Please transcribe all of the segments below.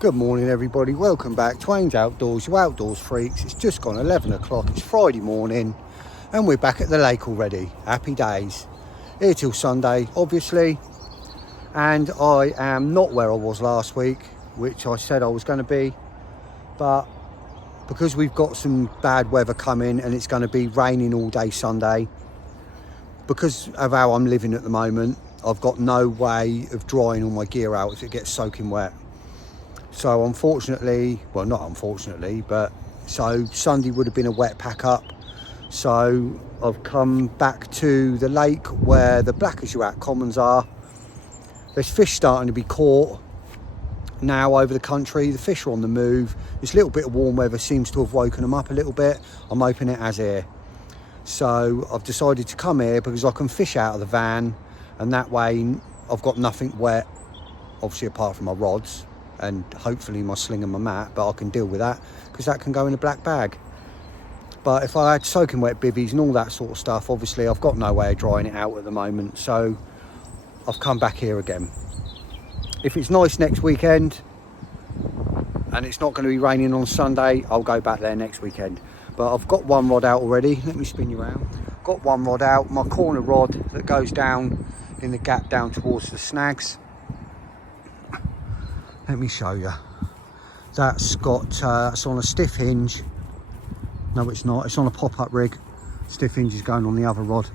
Good morning everybody, welcome back to Wayne's Outdoors, you outdoors freaks. It's just gone 11 o'clock, it's Friday morning and we're back at the lake already. Happy days. Here till Sunday obviously, and I am not where I was last week, which I said I was going to be, but because we've got some bad weather coming and it's going to be raining all day Sunday, because of how I'm living at the moment, I've got no way of drying all my gear out if it gets soaking wet. So unfortunately, well not unfortunately, but so Sunday would have been a wet pack up. So I've come back to the lake where the black azurite commons are. There's fish starting to be caught now over the country. The fish are on the move. This little bit of warm weather seems to have woken them up a little bit. I'm hoping it has here. So I've decided to come here because I can fish out of the van, and that way I've got nothing wet, obviously apart from my rods and hopefully my sling and my mat, but I can deal with that because that can go in a black bag. But if I had soaking wet bivvies and all that sort of stuff, obviously I've got no way of drying it out at the moment, so I've come back here again. If it's nice next weekend and it's not going to be raining on Sunday, I'll go back there next weekend. But I've got one rod out already. Let me spin you around. Got one rod out, my corner rod that goes down in the gap down towards the snags. Let me show you. That's got, it's on a stiff hinge. No, it's not. It's on a pop-up rig. Stiff hinge is going on the other rod.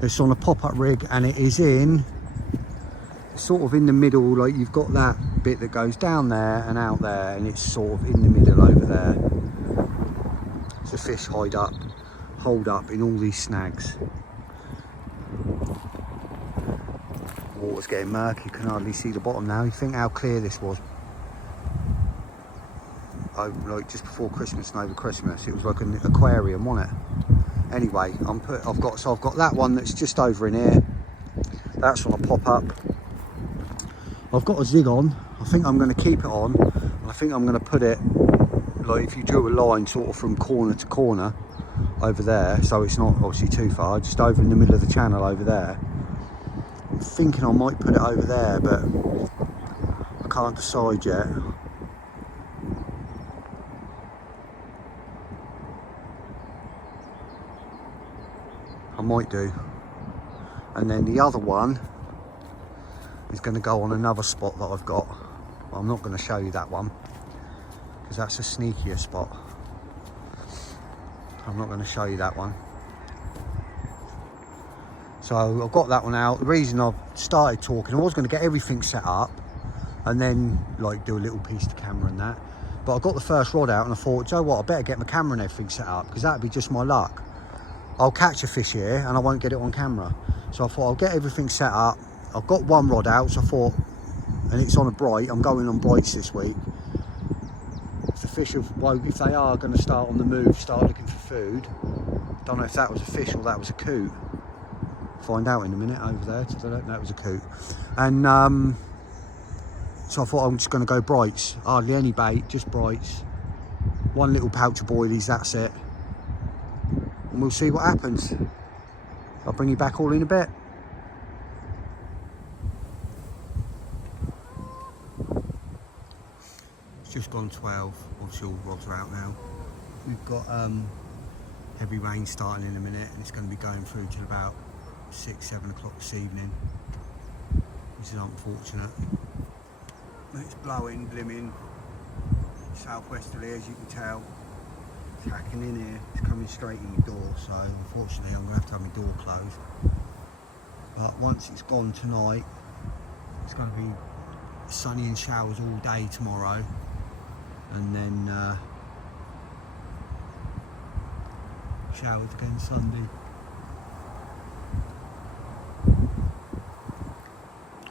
It's on a pop-up rig and it is in, sort of in the middle, like you've got that bit that goes down there and out there, and it's sort of in the middle over there. So fish hold up in all these snags. Water's getting murky, you can hardly see the bottom now. You think how clear this was. Oh, like just before Christmas and over Christmas, it was like an aquarium, wasn't it? Anyway, I've got that one that's just over in here. That's on a pop-up. I've got a zig on. I think I'm going to keep it on. I think I'm going to put it, like if you drew a line sort of from corner to corner over there, so it's not obviously too far, just over in the middle of the channel over there. I'm thinking I might put it over there, but I can't decide yet. I might do. And then the other one is going to go on another spot that I've got. I'm not going to show you that one because that's a sneakier spot. I'm not going to show you that one. So I've got that one out. The reason I've started talking, I was going to get everything set up and then like do a little piece to camera and that. But I got the first rod out and I thought, Joe, what? I better get my camera and everything set up because that'd be just my luck. I'll catch a fish here and I won't get it on camera. So I thought I'll get everything set up. I've got one rod out, so I thought, and it's on a bright. I'm going on brights this week. If the fish have woke, if they are going to start on the move, start looking for food. Don't know if that was a fish or that was a coot. Find out in a minute over there, because I don't know it was a coot. And so I thought I'm just going to go brights. Hardly any bait, just brights. One little pouch of boilies, that's it. And we'll see what happens. I'll bring you back all in a bit. It's just gone 12, obviously all rods are out now. We've got heavy rain starting in a minute and it's going to be going through till about 6-7 o'clock this evening, which is unfortunate. But it's blowing, blimmin' southwesterly, as you can tell. It's hacking in here, it's coming straight in the door, so unfortunately I'm going to have my door closed. But once it's gone tonight, it's going to be sunny and showers all day tomorrow, and then showers again Sunday.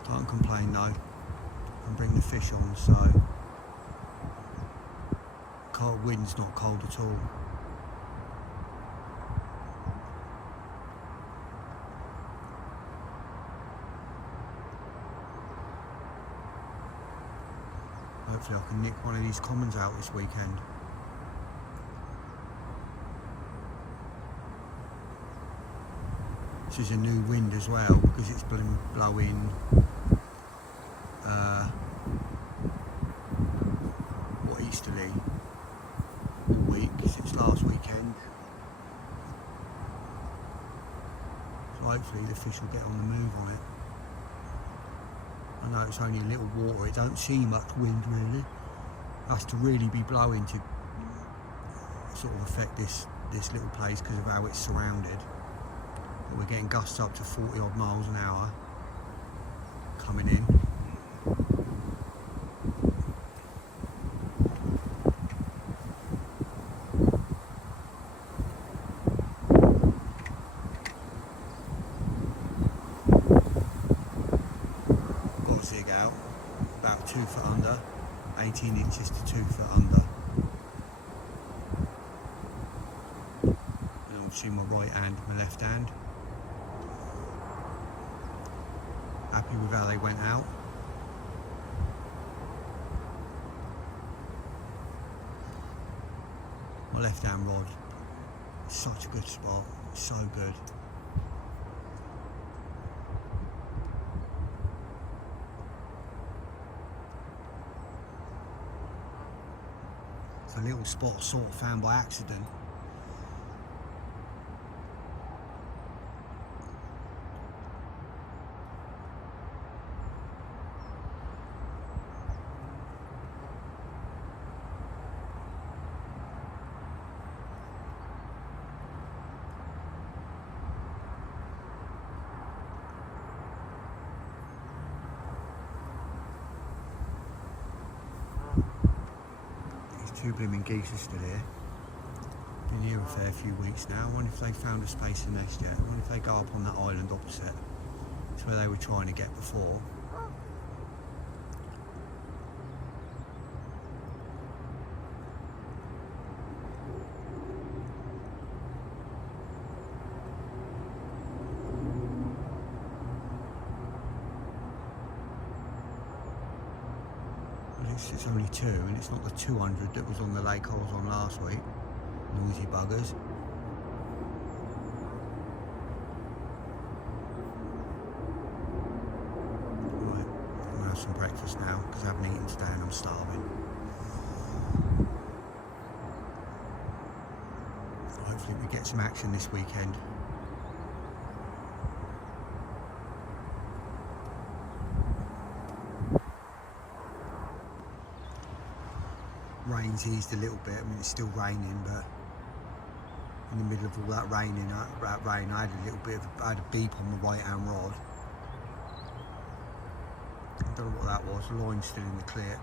Can't complain though, and bring the fish on, so cold wind's not cold at all. Hopefully I can nick one of these commons out this weekend. This is a new wind as well because it's blowing easterly all week since last weekend. So hopefully the fish will get on the move on it. I know it's only a little water, it don't see much wind really. It has to really be blowing to sort of affect this little place because of how it's surrounded. But we're getting gusts up to 40 odd miles an hour coming in. Got a zig out, about 2 foot under, 18 inches to 2 foot under. And obviously my right hand, my left hand. Happy with how they went out. My left hand rod, such a good spot, so good. It's a little spot sort of found by accident. Two blooming geese are still here. Been here a fair few weeks now. I wonder if they found a space to nest yet. I wonder if they go up on that island opposite. It's where they were trying to get before. It's only 2 and it's not the 200 that was on the lake I was on last week. Noisy buggers. Right, I'm gonna have some breakfast now because I haven't eaten today and I'm starving. Hopefully we get some action this weekend. Rain's eased a little bit. I mean, it's still raining, but in the middle of all that rain, I had a little bit of I had a beep on the right hand rod. I don't know what that was. The line's still in the clip.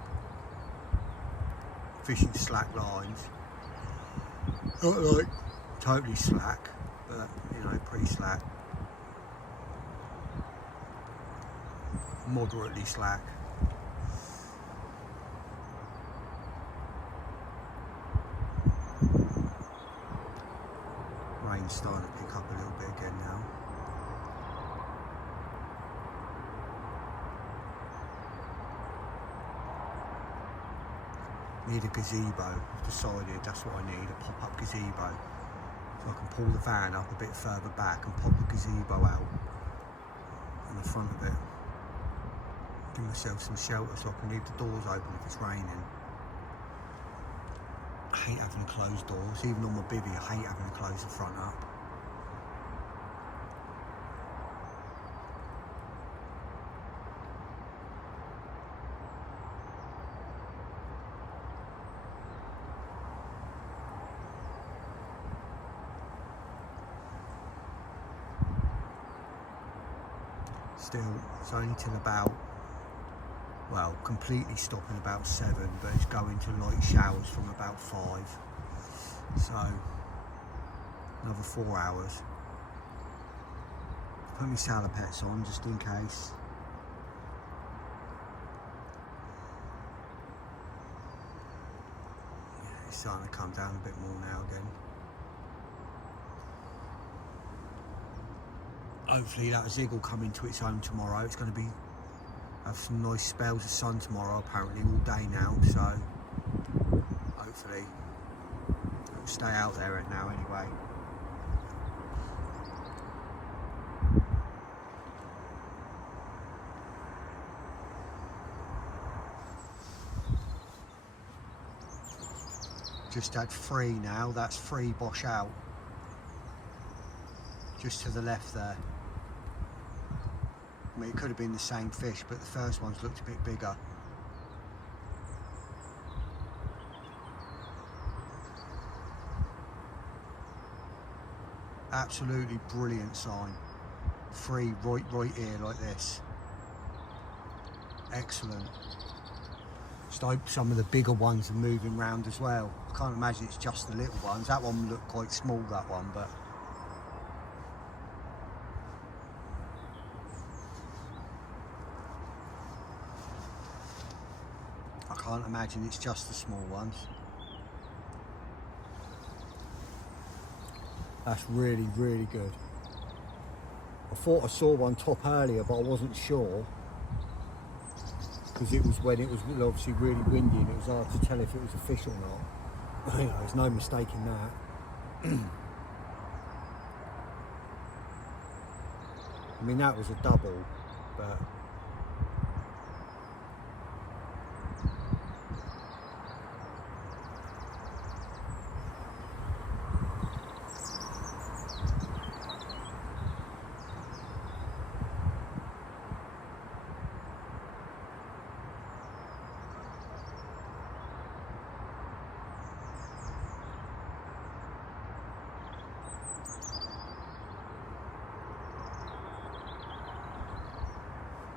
Fishing slack lines. Not like totally slack, but you know, pretty slack. Moderately slack. Rain's starting to pick up a little bit again now. Need a gazebo. I've decided that's what I need, a pop-up gazebo. So I can pull the van up a bit further back and pop the gazebo out in the front of it. Give myself some shelter so I can leave the doors open if it's raining. I hate having to close doors, even on my bivvy I hate having to close the front up. Still, it's only till about, well, completely stopping about 7, but it's going to light showers from about 5. So, another 4 hours. Put my salopettes on just in case. Yeah, it's starting to come down a bit more now again. Hopefully that zig will come into its own tomorrow. It's going to have some nice spells of sun tomorrow apparently all day now, so hopefully it'll stay out there right now anyway. Just had 3 now, that's 3 bosh out. Just to the left there. I mean, it could have been the same fish, but the first one's looked a bit bigger. Absolutely brilliant sign. 3 right here like this. Excellent. Just hope some of the bigger ones are moving round as well. I can't imagine it's just the little ones. That one looked quite small, that one, but I can't imagine it's just the small ones. That's really, really good. I thought I saw one top earlier, but I wasn't sure, because it was when it was obviously really windy and it was hard to tell if it was a fish or not. You know, there's no mistaking that. I mean, that was a double, but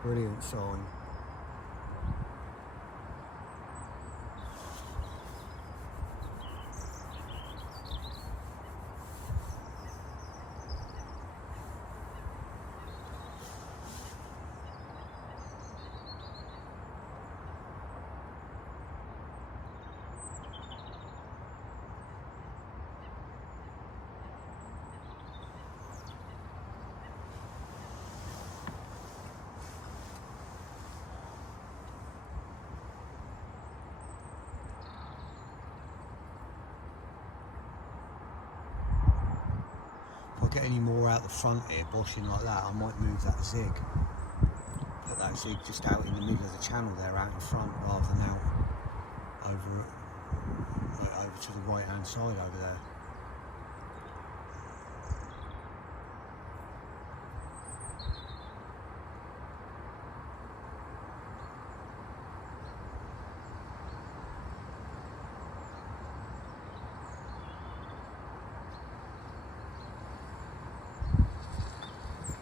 brilliant sign. If I get any more out the front here, boshing like that, I might move that zig. Put that zig just out in the middle of the channel there, out in front, rather than out over, like, over to the right hand side over there.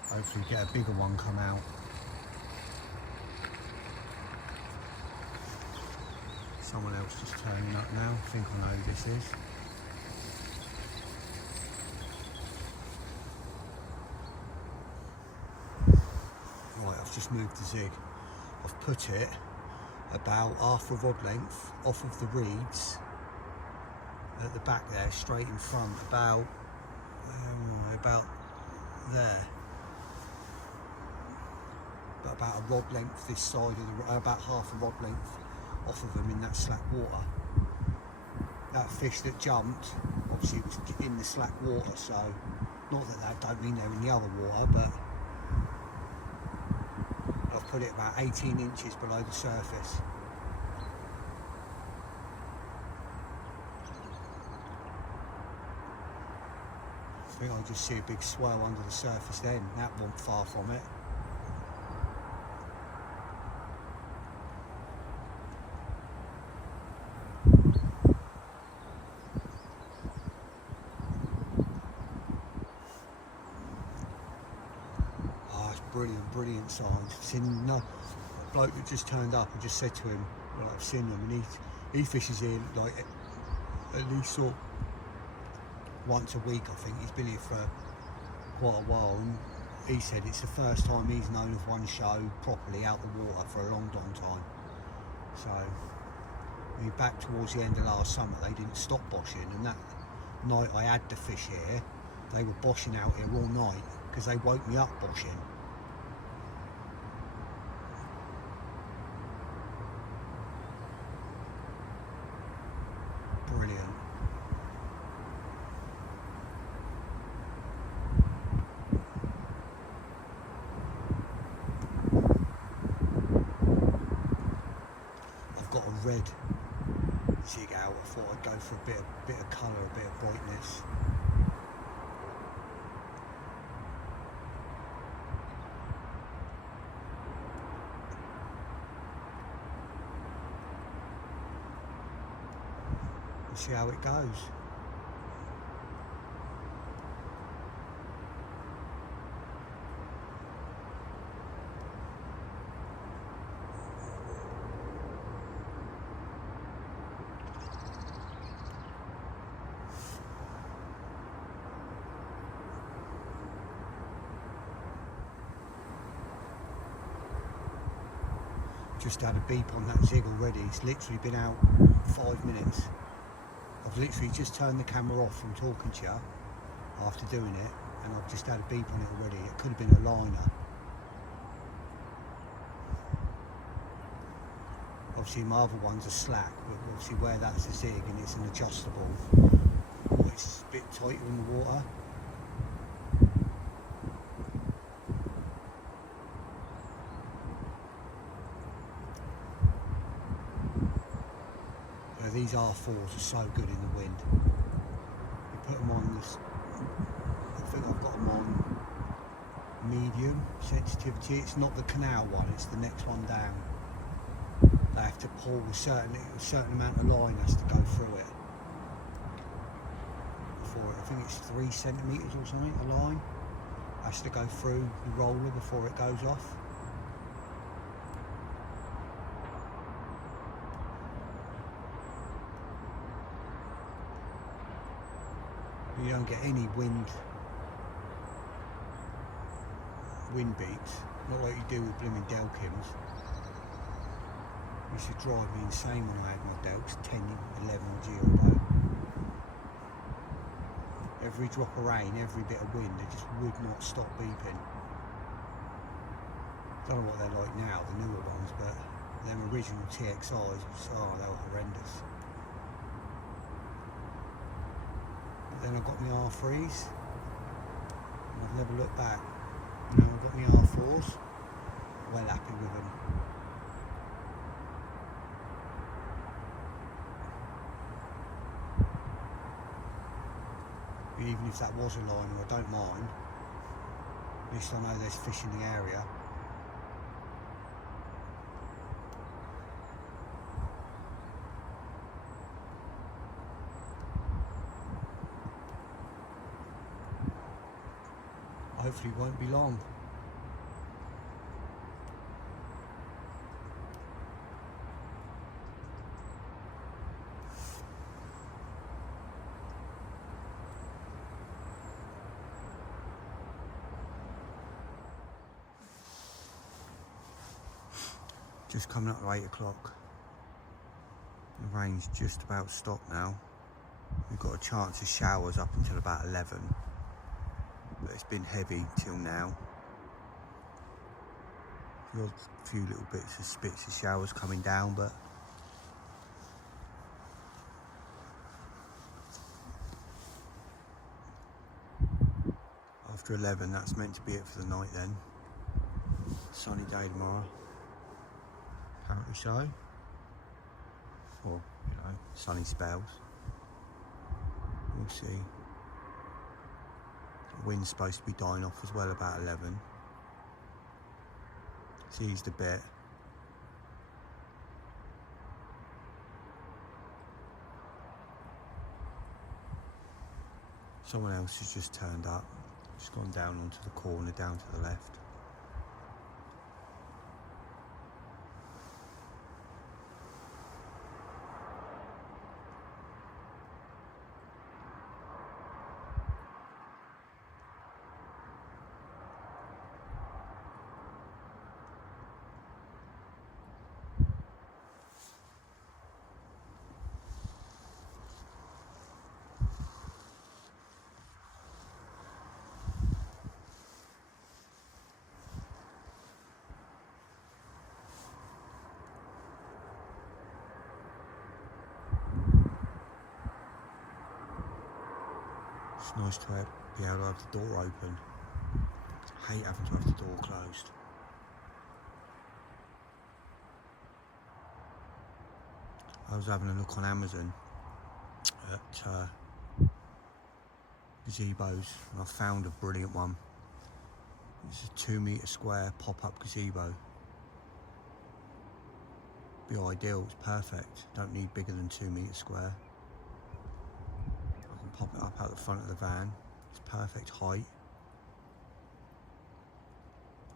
Hopefully get a bigger one come out. Someone else just turning up now. I think I know who this is. Right, I've just moved the zig. I've put it about half a rod length off of the reeds at the back there, straight in front, about there. But about a rod length this side of the, about half a rod length off of them in that slack water. That fish that jumped, obviously it was in the slack water, so not that that don't mean they're in the other water, but I've put it about 18 inches below the surface. I think I'll just see a big swell under the surface then. That wasn't far from it. Brilliant signs. Seen no bloke that just turned up and just said to him, like, I've seen them, and he fishes here like at least sort once a week. I think he's been here for quite a while, and he said it's the first time he's known of one show properly out the water for a long time. So I mean, back towards the end of last summer they didn't stop boshing, and that night I had the fish here, they were boshing out here all night because they woke me up boshing. Brilliant. I've got a red zig out. I thought I'd go for a bit of colour, a bit of brightness. We'll see how it goes. Just had a beep on that zig already. It's literally been out 5 minutes. I've literally just turned the camera off from talking to you after doing it, and I've just had a beep on it already. It could have been a liner. Obviously my other one's a slack, but obviously where that's a zig and it's an adjustable, it's a bit tighter in the water. These R4s are so good in the wind. You put them on this, I think I've got them on medium sensitivity. It's not the canal one, it's the next one down. They have to pull a certain amount of line has to go through it. Before I think it's 3 centimetres or something, a line has to go through the roller before it goes off. You don't get any wind beats, not like you do with blooming Delkims. Used to drive me insane when I had my Delks, 10, 11 Geo. Every drop of rain, every bit of wind, they just would not stop beeping. Don't know what they're like now, the newer ones, but them original TXIs, they were horrendous. Then I got my R3s, and I've never looked back. Now I've got my R4s, well happy with them. But even if that was a liner, I don't mind. At least I know there's fish in the area. Hopefully it won't be long. Just coming up to 8 o'clock. The rain's just about stopped now. We've got a chance of showers up until about 11. But it's been heavy till now. A few little bits of spits of showers coming down, but after 11 that's meant to be it for the night then. Sunny day tomorrow, apparently so. Or, you know, sunny spells. We'll see. The wind's supposed to be dying off as well about 11. It's eased a bit. Someone else has just turned up. Just gone down onto the corner, down to the left. It's nice to be able to have the door open. I hate having to have the door closed. I was having a look on Amazon at gazebos, and I found a brilliant one. It's a 2 metre square pop-up gazebo. Be ideal, it's perfect. Don't need bigger than 2 metres square. I can pop it up out the front of the van. It's perfect height.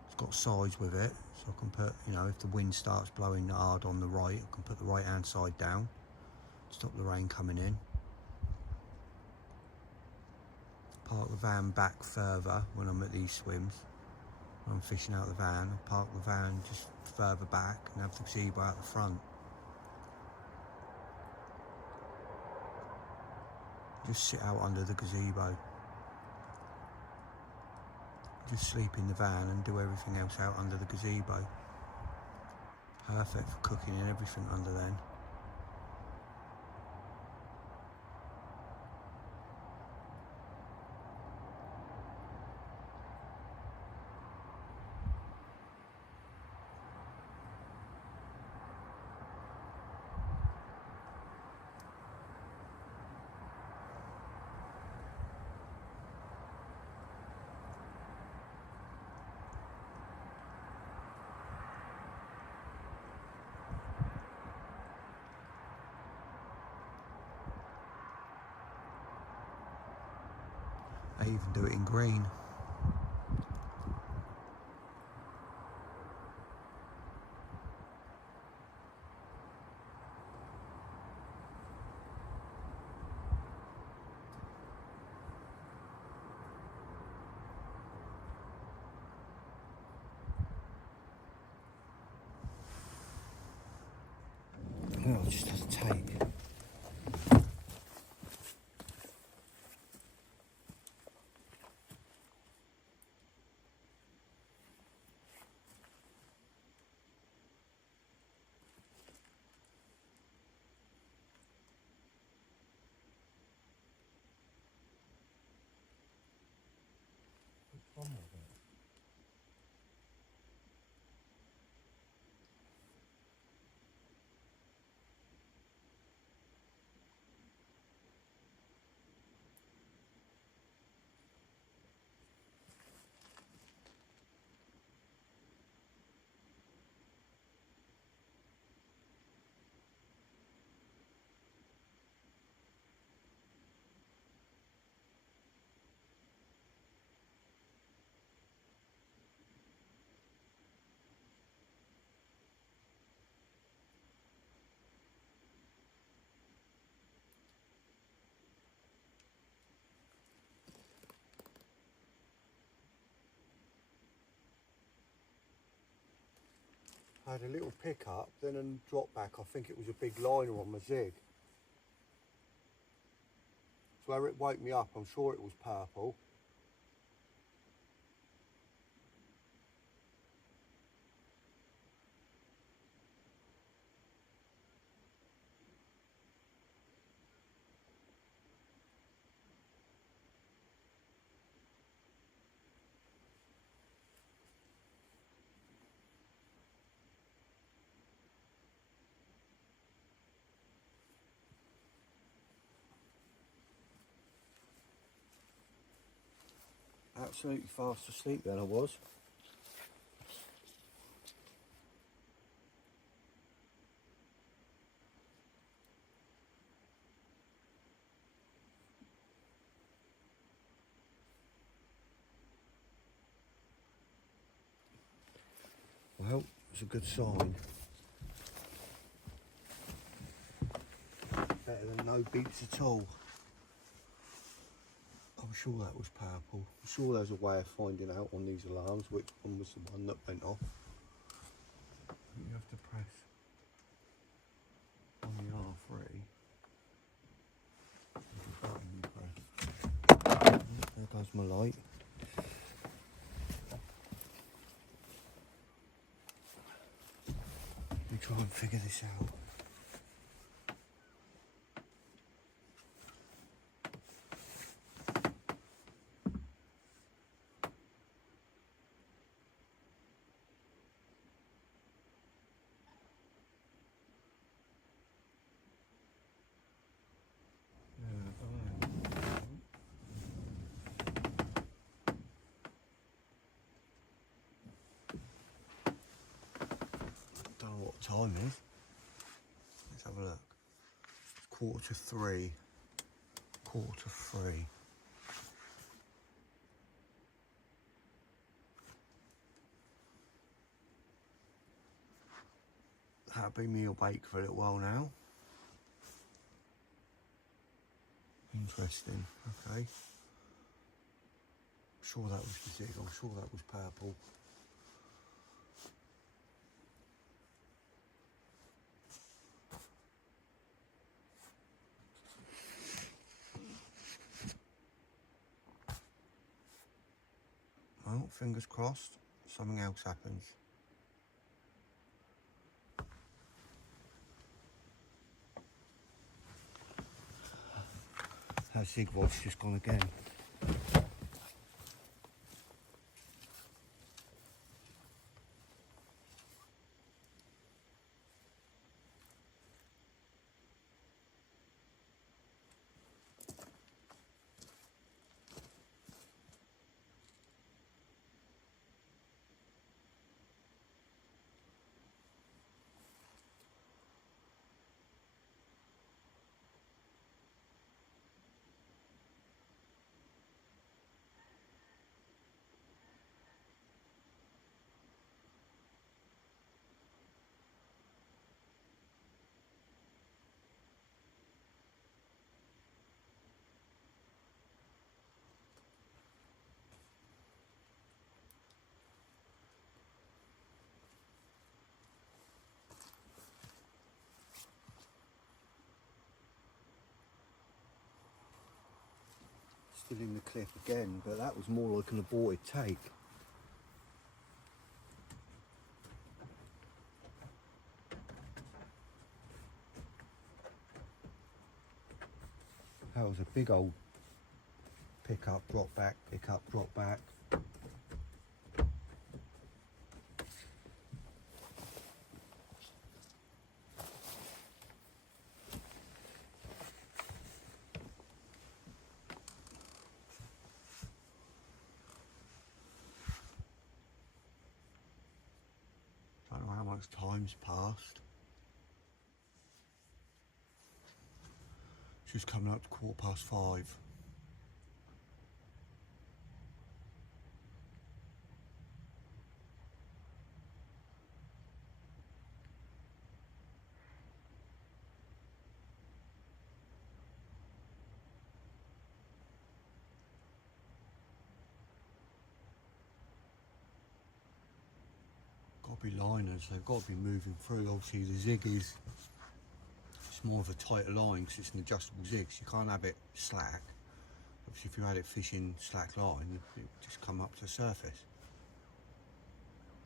It's got sides with it, so I can put, you know, if the wind starts blowing hard on the right, I can put the right hand side down, stop the rain coming in. Park the van back further when I'm at these swims. When I'm fishing out the van, I park the van just further back and have the gazebo out the front. Just sit out under the gazebo. Just sleep in the van and do everything else out under the gazebo. Perfect for cooking and everything under then. I even do it in green. Oh, it just doesn't take. What's wrong with it? I had a little pickup, then a drop back. I think it was a big liner on my zig. So where it woke me up, I'm sure it was purple. Absolutely fast asleep then I was. Well, it's a good sign. Better than no beeps at all. I'm sure that was purple. I'm sure there's a way of finding out on these alarms which one was the one that went off. You have to press on the R3. The button you press. There goes my light. Let me try and figure this out. Time is. Let's have a look. It's 2:45. 3:15. That'll be me awake for a little while now. Interesting. Okay. I'm sure that was the zig. I'm sure that was purple. Well, fingers crossed, something else happens. That zig rod's just gone again. Still in the cliff again, but that was more like an aborted take. That was a big old pick up, drop back, pick up, drop back. Don't know how much time's passed. It's just coming up to 5:15. Got to be liners, they've got to be moving through. Obviously the zig is, it's more of a tighter line because it's an adjustable zig, so you can't have it slack. Obviously if you had it fishing slack line, it would just come up to the surface.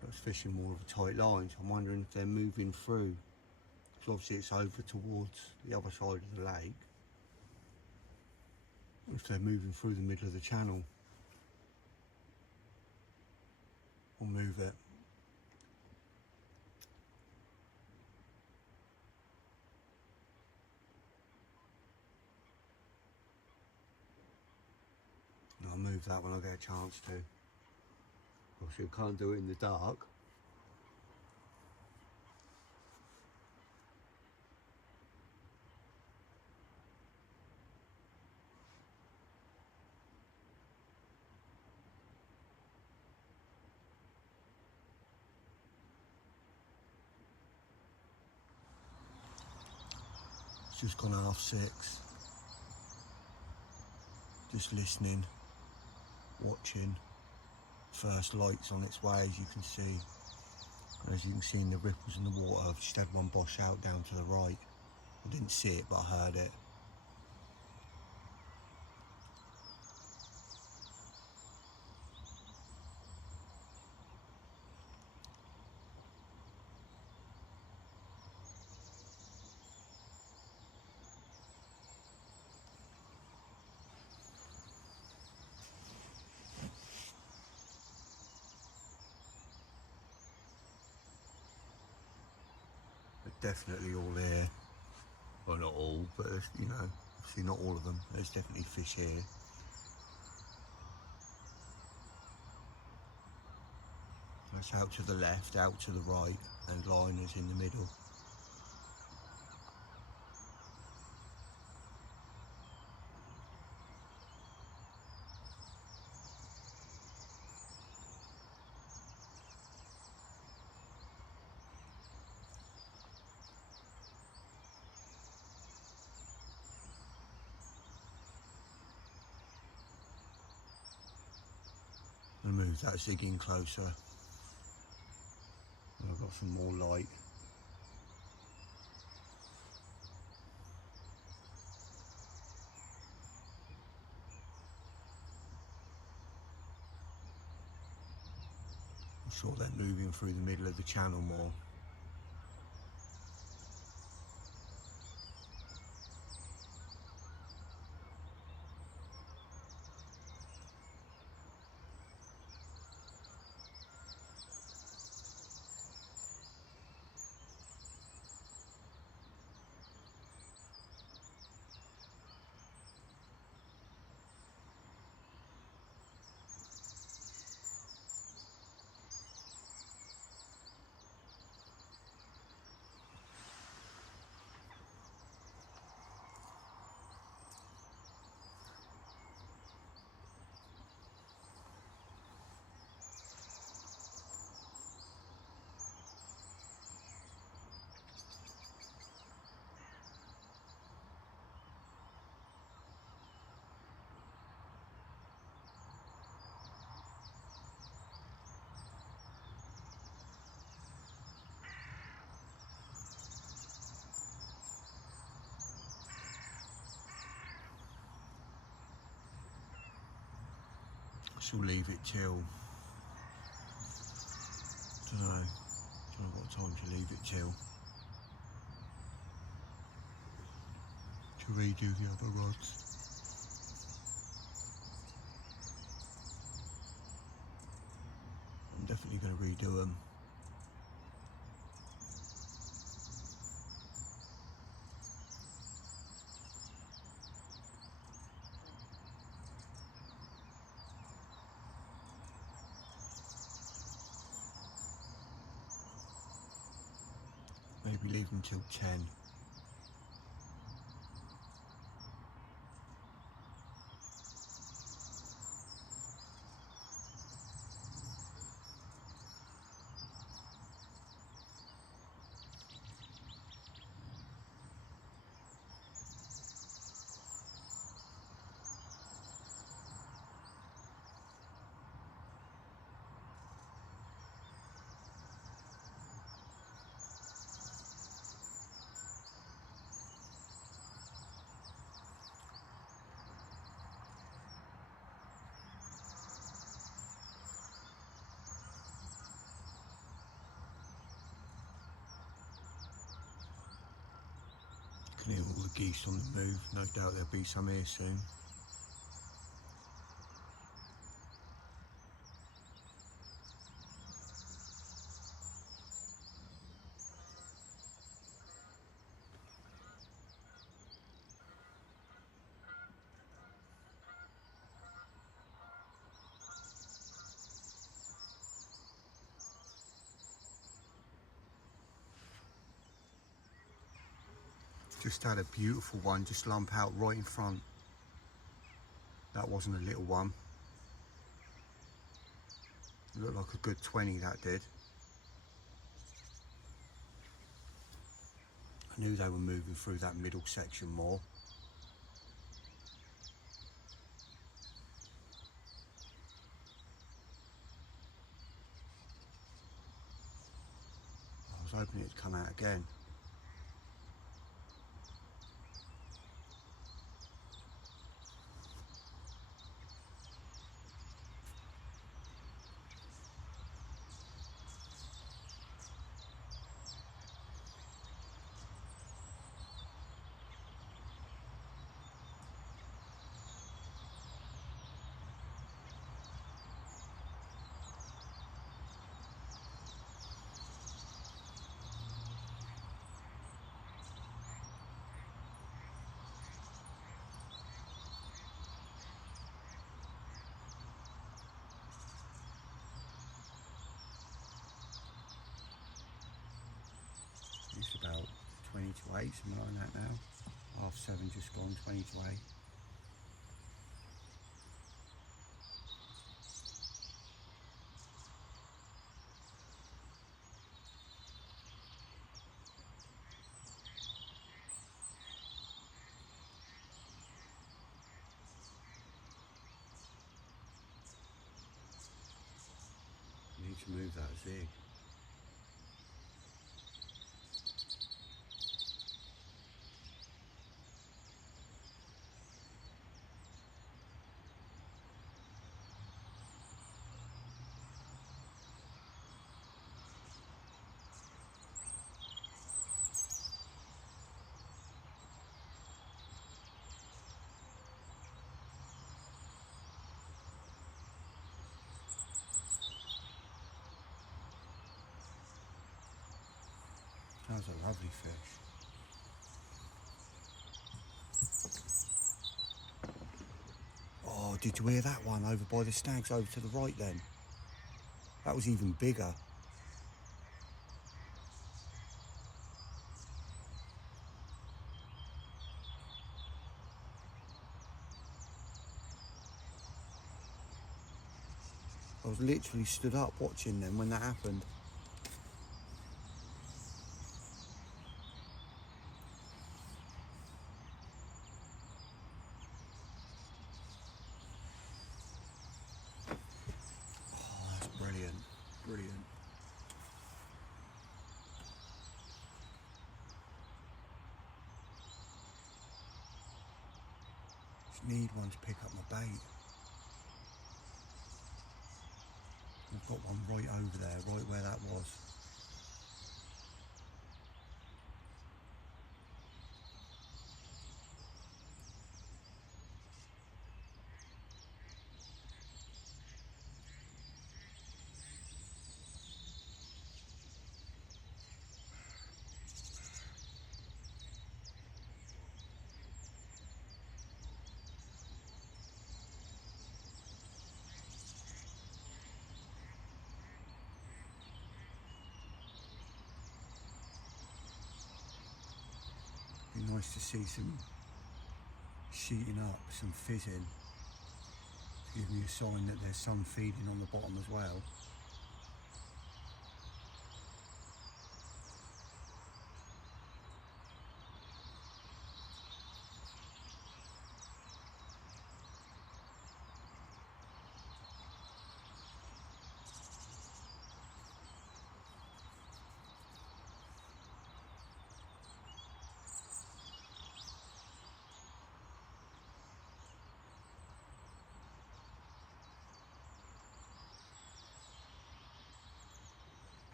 But it's fishing more of a tight line, so I'm wondering if they're moving through. Because obviously it's over towards the other side of the lake. If they're moving through the middle of the channel, we'll move it. And I'll move that when I get a chance to. Obviously I can't do it in the dark. It's just gone 6:30. Just listening, watching. First light's on its way, as you can see. And as you can see in the ripples in the water, I've just had one bosh out down to the right. I didn't see it, but I heard it. They're definitely all here. Well, not all, but you know, obviously not all of them. There's definitely fish here. That's out to the left, out to the right, and liners in the middle. I'll move that zig in closer. I've got some more light. I'm sure they're moving through the middle of the channel more. I shall leave it till, don't know what time to leave it till. To redo the other rods. I'm definitely going to redo them. Maybe leave them till 10. Can hear all the geese on the move, no doubt there'll be some here soon. Just had a beautiful one just lump out right in front. That wasn't a little one. It looked like a good 20, that did. I knew they were moving through that middle section more. I was hoping it'd come out again. to 8, something like that now. 7:30 just gone, 20 to 8. Need to move that zig. That was a lovely fish. Oh, did you hear that one over by the snags over to the right then? That was even bigger. I was literally stood up watching them when that happened. Oh, that's brilliant, brilliant. Just need one to pick up my bait. I've got one right over there, right where that was. Be nice to see some sheeting up, some fizzing, to give me a sign that there's some feeding on the bottom as well.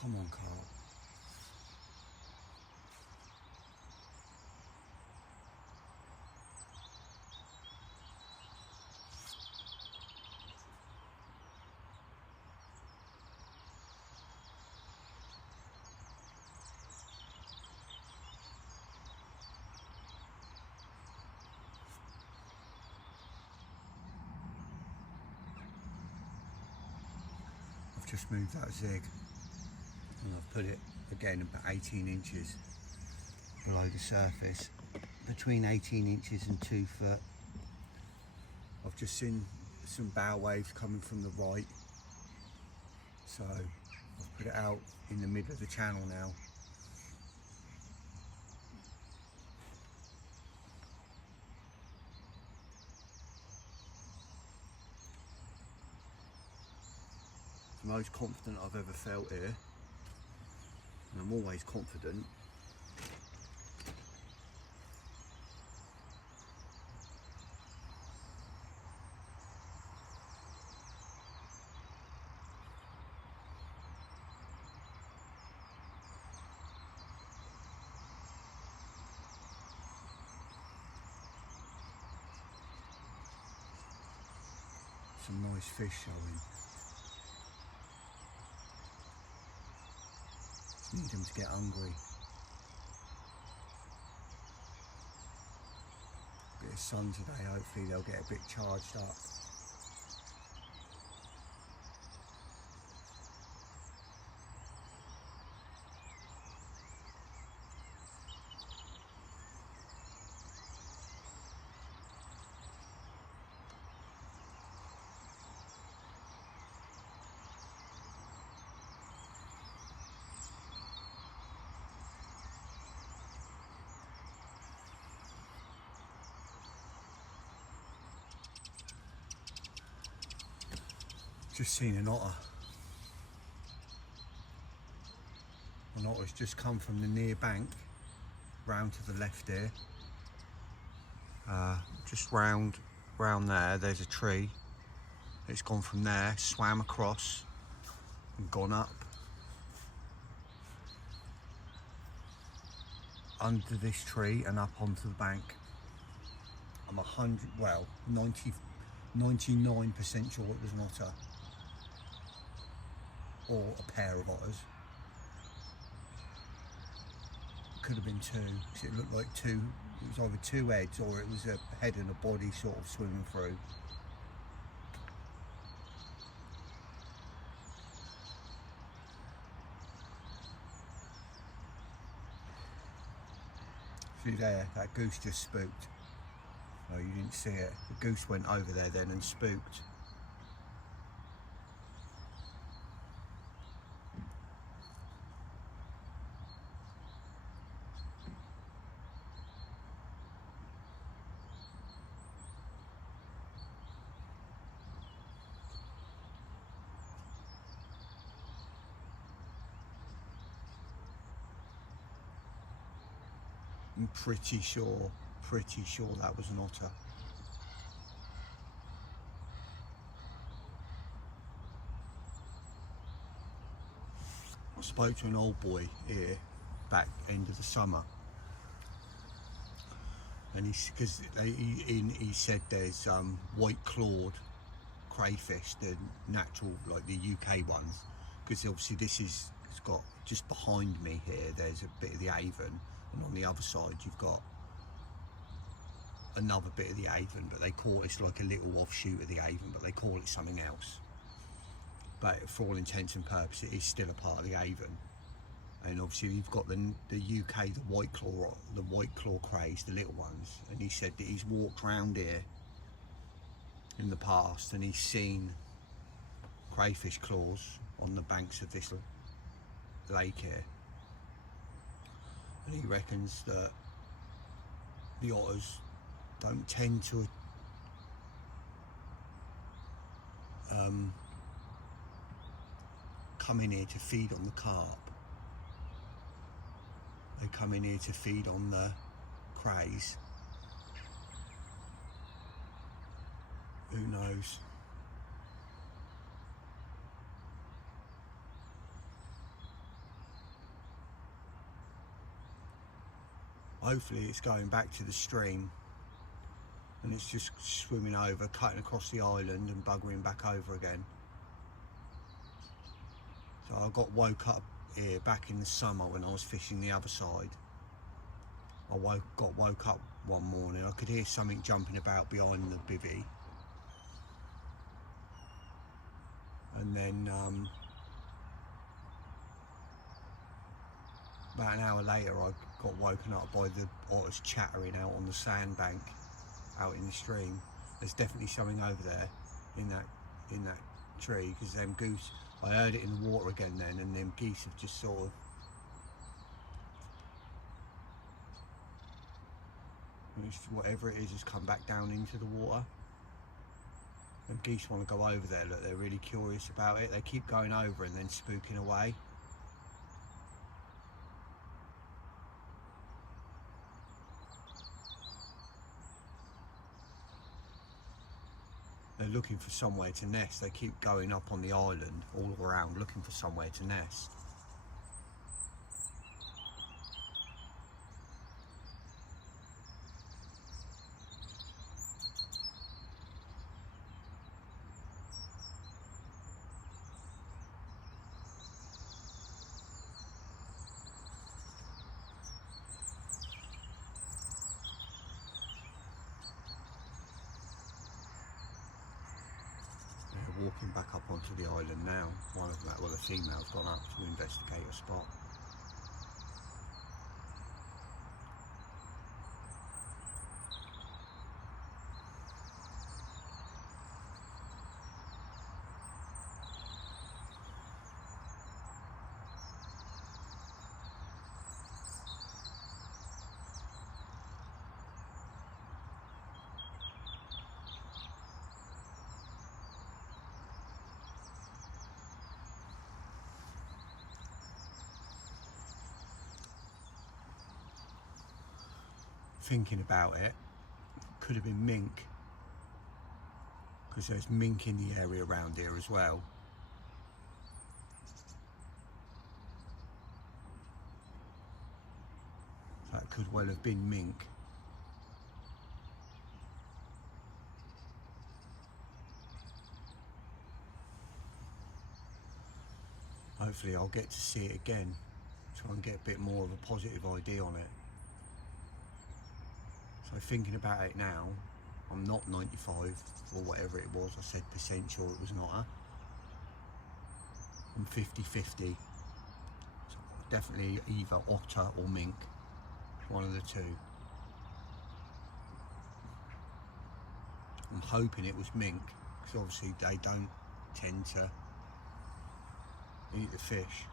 Come on, carp. I've just moved that zig and I've put it again about 18 inches below the surface, between 18 inches and 2 foot. I've just seen some bow waves coming from the right, so I've put it out in the middle of the channel now. The most confident I've ever felt here, and I'm always confident. Some nice fish showing. Just need them to get hungry. Bit of sun today, hopefully they'll get a bit charged up. Just seen an otter. An otter's just come from the near bank round to the left here. Just round there, there's a tree. It's gone from there, swam across and gone up under this tree and up onto the bank. I'm 99% sure it was an otter or a pair of otters. Could have been two, because it looked like two. It was either two heads or it was a head and a body sort of swimming through. See there, that goose just spooked. Oh, you didn't see it. The goose went over there then and spooked. I'm pretty sure that was an otter. I spoke to an old boy here back end of the summer, and he said there's white clawed crayfish, the natural, like the UK ones, because obviously it's got just behind me here there's a bit of the Avon, and on the other side you've got another bit of the Avon, but they call it's like a little offshoot of the Avon, but they call it something else. But for all intents and purposes, it is still a part of the Avon. And obviously you've got the UK, the white claw crays, the little ones. And he said that he's walked around here in the past and he's seen crayfish claws on the banks of this lake here. And he reckons that the otters don't tend to come in here to feed on the carp. They come in here to feed on the crays. Who knows? Hopefully it's going back to the stream and it's just swimming over, cutting across the island and buggering back over again. So I got woke up here back in the summer when I was fishing the other side. I got woke up one morning, I could hear something jumping about behind the bivvy. And then about an hour later I got woken up by the otters chattering out on the sandbank out in the stream. There's definitely something over there in that tree, because them goose, I heard it in the water again then, and them geese have just sort of whatever it is has come back down into the water. And geese want to go over there, look, they're really curious about it. They keep going over and then spooking away. They're looking for somewhere to nest. They keep going up on the island all around looking for somewhere to nest. Walking back up onto the island now. One of them, well, the female's gone up to investigate a spot. thinking about it, could have been mink, because there's mink in the area around here as well. So it could well have been mink. Hopefully I'll get to see it again, try and get a bit more of a positive idea on it. So thinking about it now, I'm not 95 or whatever it was, I said percent sure it was not her. I'm 50-50. So definitely either otter or mink, one of the two. I'm hoping it was mink, because obviously they don't tend to eat the fish.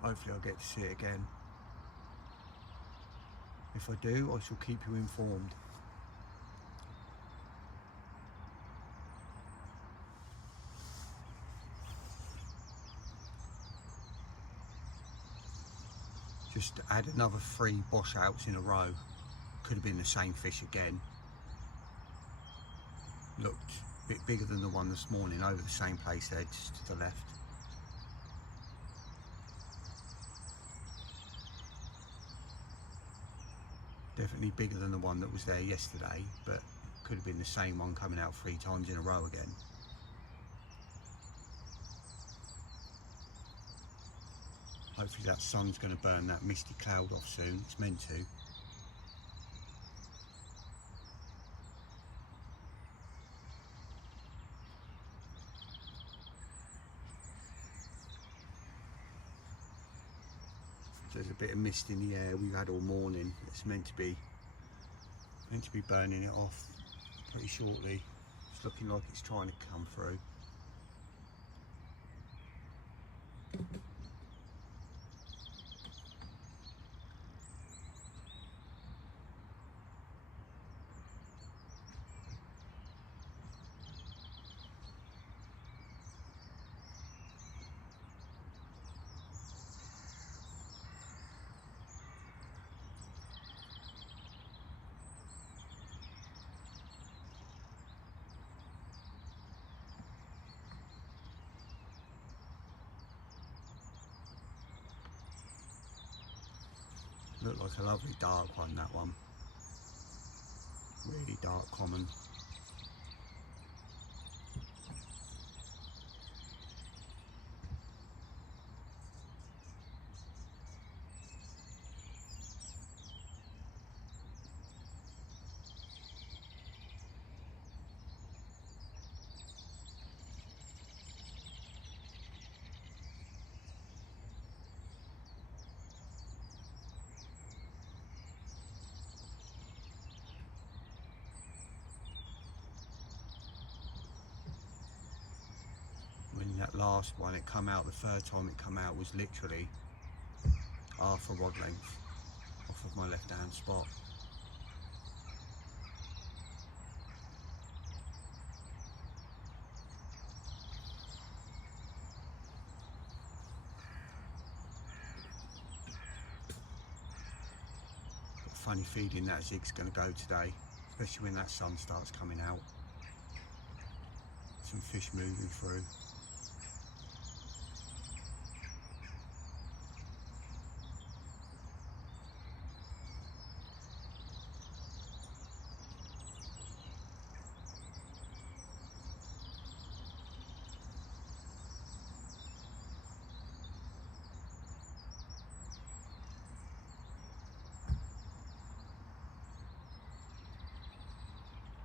Hopefully I'll get to see it again. If I do, I shall keep you informed. Just to add another 3 bosh outs in a row. Could have been the same fish again. Looked a bit bigger than the one this morning, over the same place there, just to the left. Definitely bigger than the one that was there yesterday, but could have been the same one coming out 3 times in a row again. Hopefully that sun's going to burn that misty cloud off soon, it's meant to. There's a bit of mist in the air we've had all morning. It's meant to be burning it off pretty shortly. It's looking like it's trying to come through. Looked like a lovely dark one, that one. Really dark common. When that last one, it come out, the third time it come out was literally half a rod length off of my left hand spot. Got a funny feeling that zig's going to go today, especially when that sun starts coming out. Some fish moving through.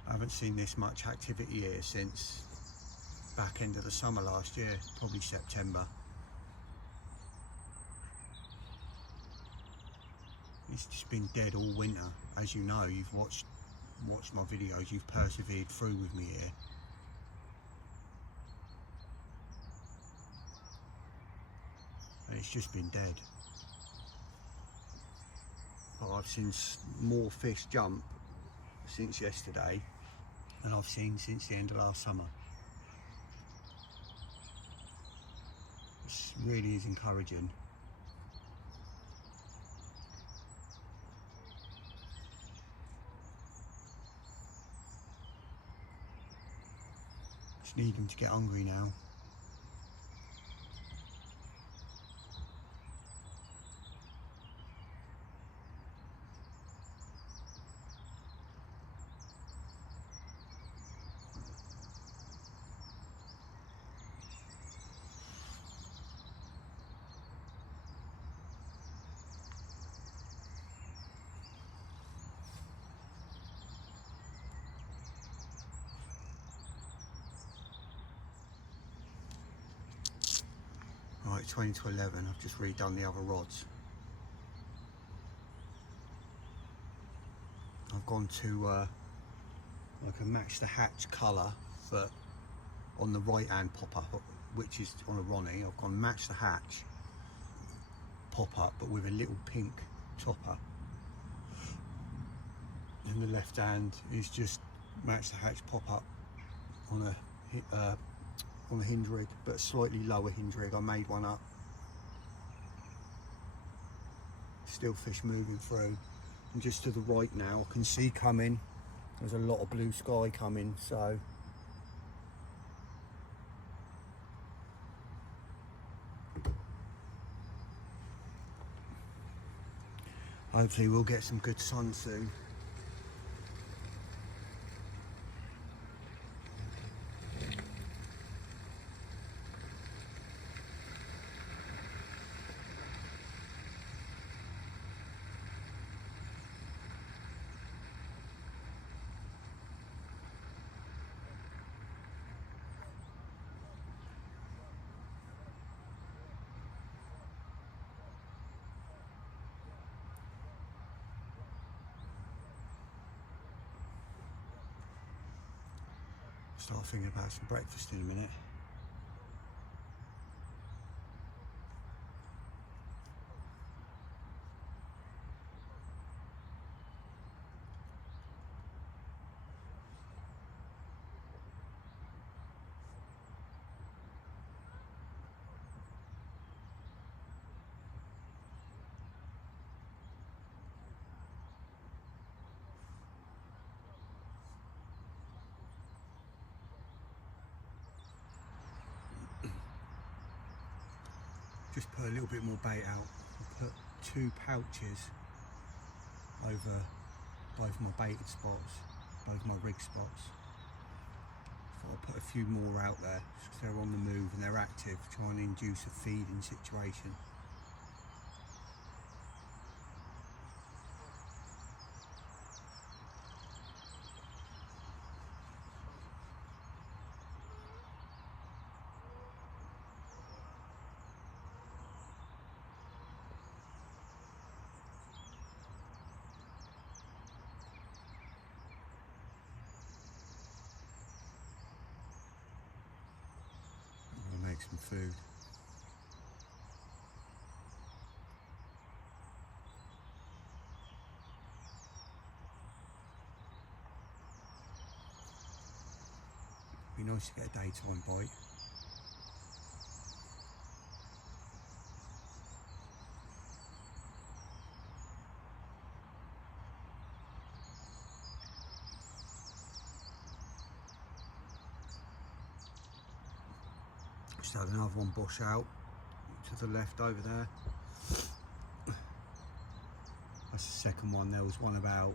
I haven't seen this much activity here since back end of the summer last year, probably September. It's just been dead all winter. As you know, you've watched my videos, you've persevered through with me here. And it's just been dead. But I've seen more fish jump since yesterday than I've seen since the end of last summer. Really is encouraging. Just need him to get hungry now. Right, 20 to 11, I've just redone the other rods. I've gone to like a match the hatch colour, but on the right hand pop-up, which is on a Ronnie. I've gone match the hatch pop-up, but with a little pink topper. And the left hand is just match the hatch pop-up on a hinge rig, but a slightly lower hinge rig. I made one up. Still fish moving through. And just to the right now, I can see coming. There's a lot of blue sky coming, so hopefully we'll get some good sun soon. Start thinking about some breakfast in a minute. Just put a little bit more bait out. I put 2 pouches over both my baited spots, both my rig spots. So I'll put a few more out there because they're on the move and they're active, trying to induce a feeding situation. Some food. Be nice to get a daytime bite. Just had another one bush out to the left over there. That's the second one. There was one about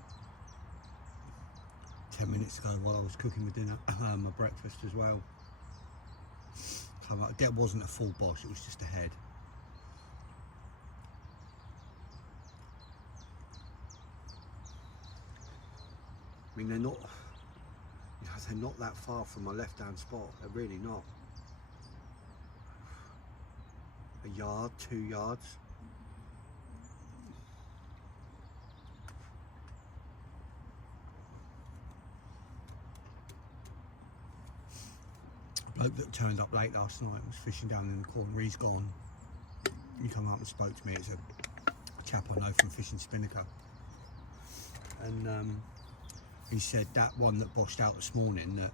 10 minutes ago while I was cooking my dinner, my breakfast as well. That wasn't a full bosh, it was just a head. I mean, they're not that far from my left-hand spot. They're really not. A yard, 2 yards. A bloke that turned up late last night was fishing down in the corner. He's gone. He come up and spoke to me. It's a chap I know from fishing Spinnaker, and he said that one that boshed out this morning that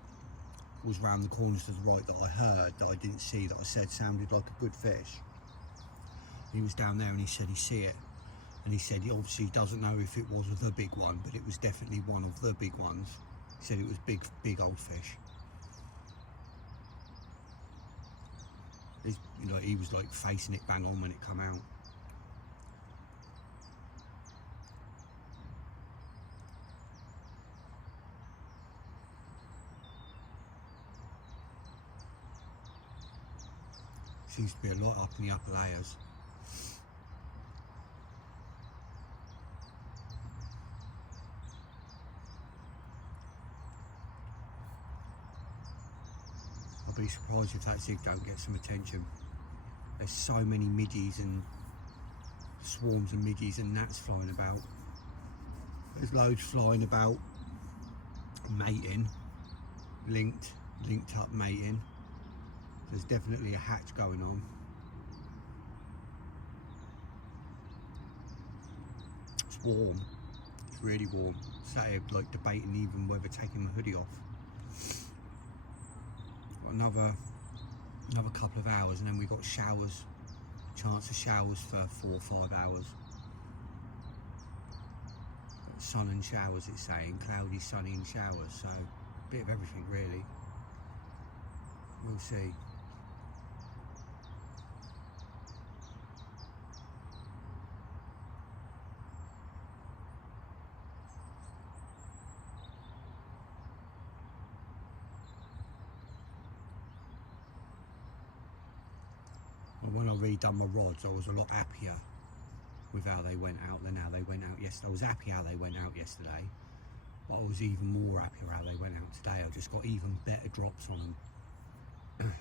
was round the corners to the right that I heard, that I didn't see, that I said sounded like a good fish. He was down there and he said he see it, and he said he obviously doesn't know if it was the big one, but it was definitely one of the big ones. He said it was big old fish. He was like facing it bang on when it come out. Seems to be a lot up in the upper layers. I'll be surprised if that zig don't get some attention. There's so many midges and swarms of midges and gnats flying about. There's loads flying about mating, linked up mating. There's definitely a hatch going on. It's warm. It's really warm. Sat here like debating even whether taking my hoodie off. Got another couple of hours and then we got showers. Chance of showers for 4 or 5 hours. Got sun and showers, it's saying. Cloudy, sunny and showers. So a bit of everything really. We'll see. When I redone my rods, I was a lot happier with how they went out than how they went out yesterday. I was happy how they went out yesterday, but I was even more happier how they went out today. I just got even better drops on them.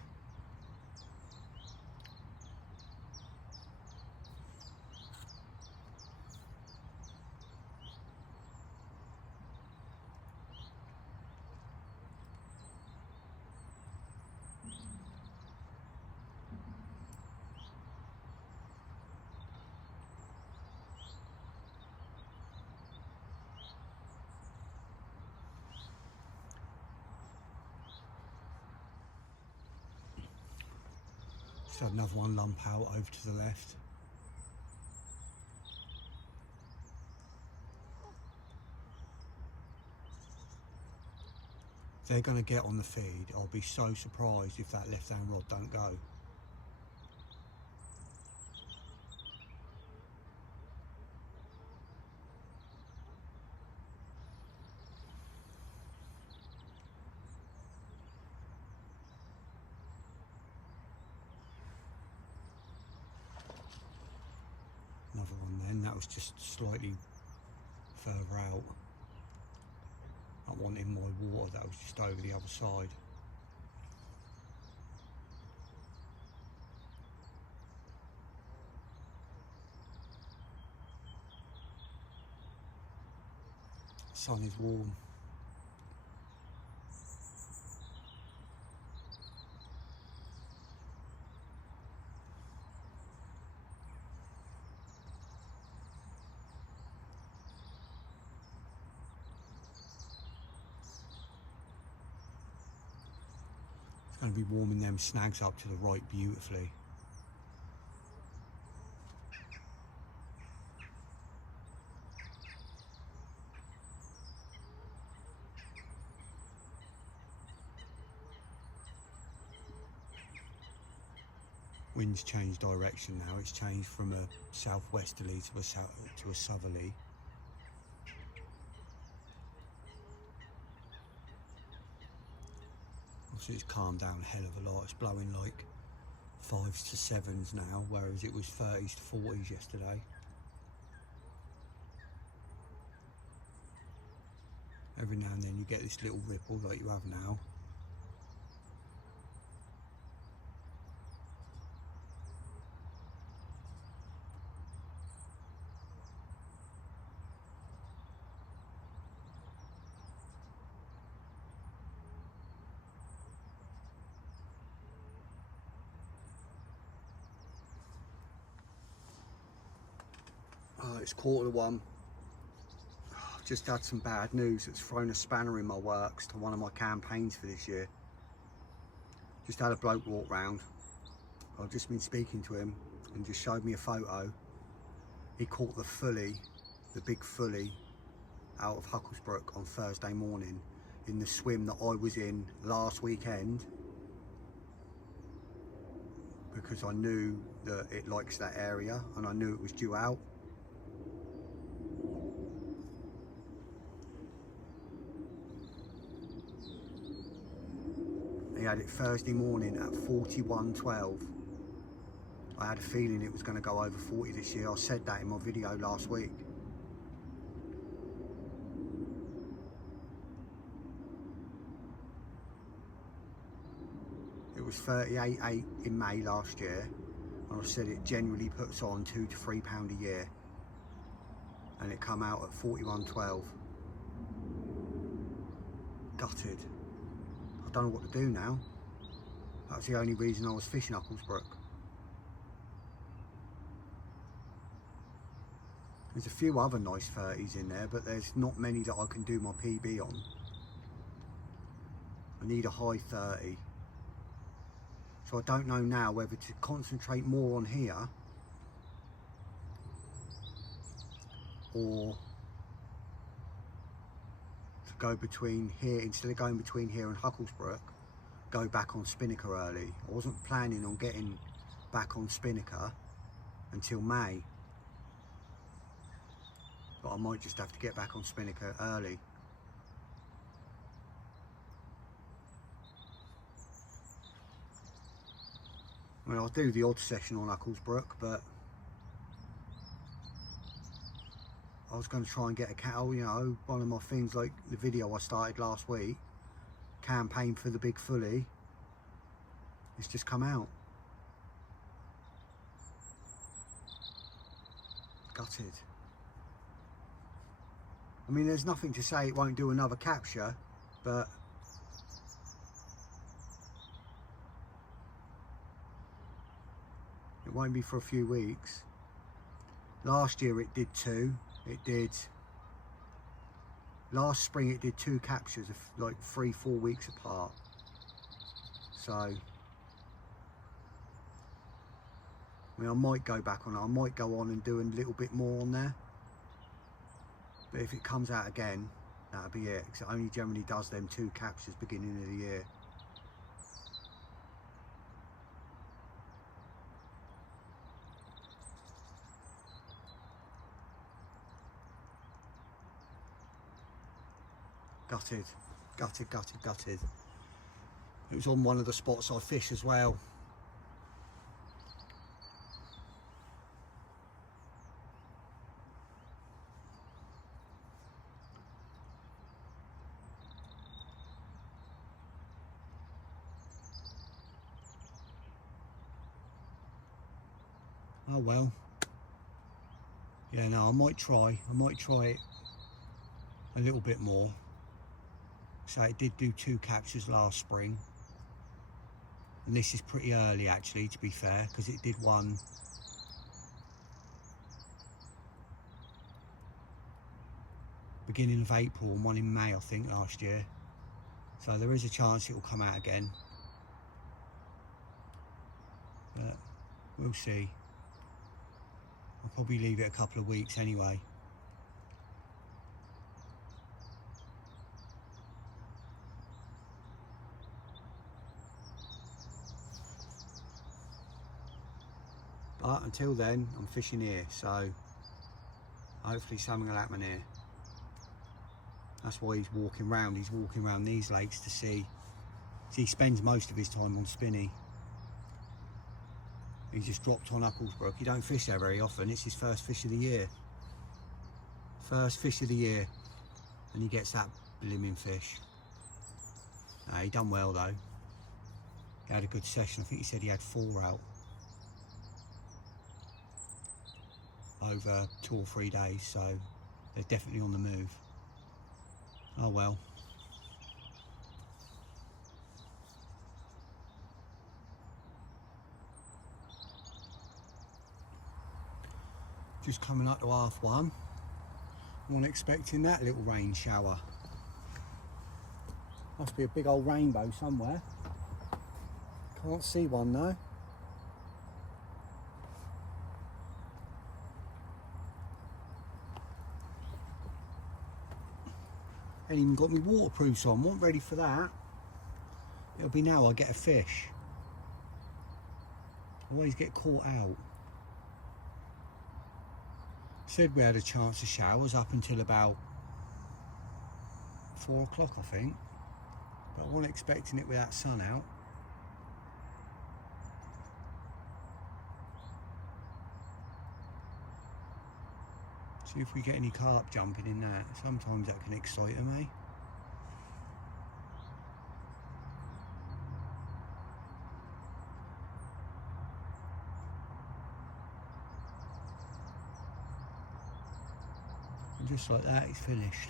Just had another one lump out over to the left. If they're going to get on the feed, I'll be so surprised if that left hand rod don't go. Another one then, that was just slightly further out. I wanted my water, that was just over the other side. The sun is warm. Going to be warming them snags up to the right beautifully. Wind's changed direction now. It's changed from a southwesterly to a southerly. So it's calmed down a hell of a lot. It's blowing like 5s to 7s now, whereas it was 30s to 40s yesterday. Every now and then you get this little ripple like you have now. Oh, it's 1:15. I've just had some bad news that's thrown a spanner in my works to one of my campaigns for this year. Just had a bloke walk round. I've just been speaking to him. and just showed me a photo. He caught the fully, the big fully, out of Hucklesbrook on Thursday morning in the swim that I was in last weekend, because I knew that it likes that area and I knew it was due out. He had it Thursday morning at 41.12. I had a feeling it was going to go over 40 this year. I said that in my video last week. It was 38.8 in May last year, and I said it generally puts on £2 to £3 a year, and it come out at 41.12. Gutted. I don't know what to do now. That's the only reason I was fishing Hucklesbrook. There's a few other nice 30s in there, but there's not many that I can do my PB on. I need a high 30. So I don't know now whether to concentrate more on here or to go between here, instead of going between here and Hucklesbrook, go back on Spinnaker early. I wasn't planning on getting back on Spinnaker until May, but I might just have to get back on Spinnaker early. I mean, I'll do the odd session on Hucklesbrook, but I was going to try and get a cattle, you know, one of my things like the video I started last week, campaign for the big fully, it's just come out. Gutted. I mean, there's nothing to say it won't do another capture, but it won't be for a few weeks. Last year it did 2. It did, last spring it did 2 captures of like 3-4 weeks apart. So, I mean, I might go back on it. I might go on and do a little bit more on there. But if it comes out again, that'll be it. Because it only generally does them 2 captures beginning of the year. Gutted, gutted, gutted, gutted. It was on one of the spots I fish as well. Oh well. Yeah, no, I might try it a little bit more. So it did do 2 captures last spring, and this is pretty early actually, to be fair, because it did one beginning of April and one in May I think last year, so there is a chance it will come out again, but we'll see. I'll probably leave it a couple of weeks anyway. But until then, I'm fishing here, so hopefully something will happen here. That's why he's walking round. He's walking around these lakes to see. He spends most of his time on Spinney. He just dropped on Hucklesbrook. He don't fish there very often. It's his first fish of the year. First fish of the year, and he gets that blimmin' fish. He done well though. He had a good session. I think he said he had 4 out over 2 or 3 days, so they're definitely on the move. Oh well. Just coming up to 1:30. Not expecting that little rain shower. Must be a big old rainbow somewhere. Can't see one though. Ain't even got my waterproofs on, wasn't ready for that. It'll be now I get a fish. Always get caught out. Said we had a chance of showers up until about 4 o'clock, I think. But I wasn't expecting it with that sun out. See if we get any carp jumping in that. Sometimes that can excite them, eh? And just like that, it's finished.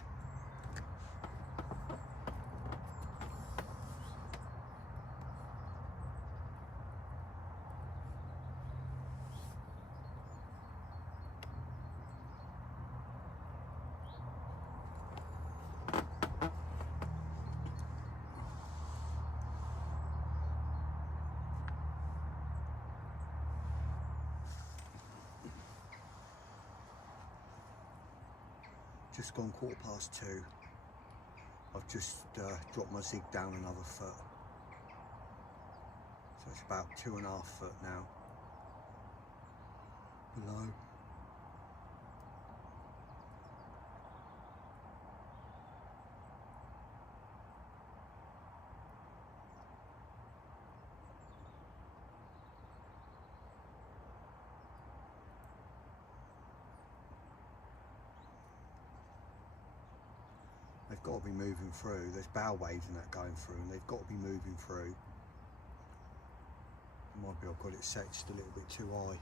Just gone 2:15. I've just dropped my zig down another foot. So it's about 2.5 foot now below. They've got to be moving through. There's bow waves and that going through, and they've got to be moving through. It might be I've got it set just a little bit too high.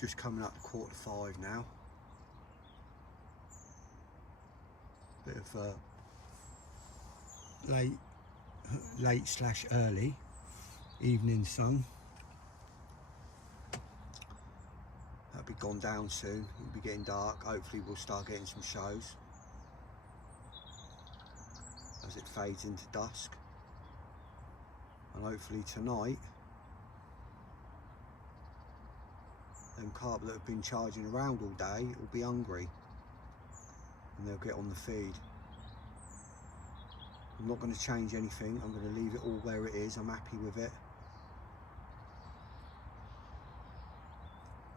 Just coming up to 4:45 now. Bit of late/early evening sun. That'll be gone down soon. It'll be getting dark. Hopefully we'll start getting some shows as it fades into dusk. And hopefully tonight, them carp that have been charging around all day will be hungry and they'll get on the feed. I'm not going to change anything. I'm going to leave it all where it is. I'm happy with it.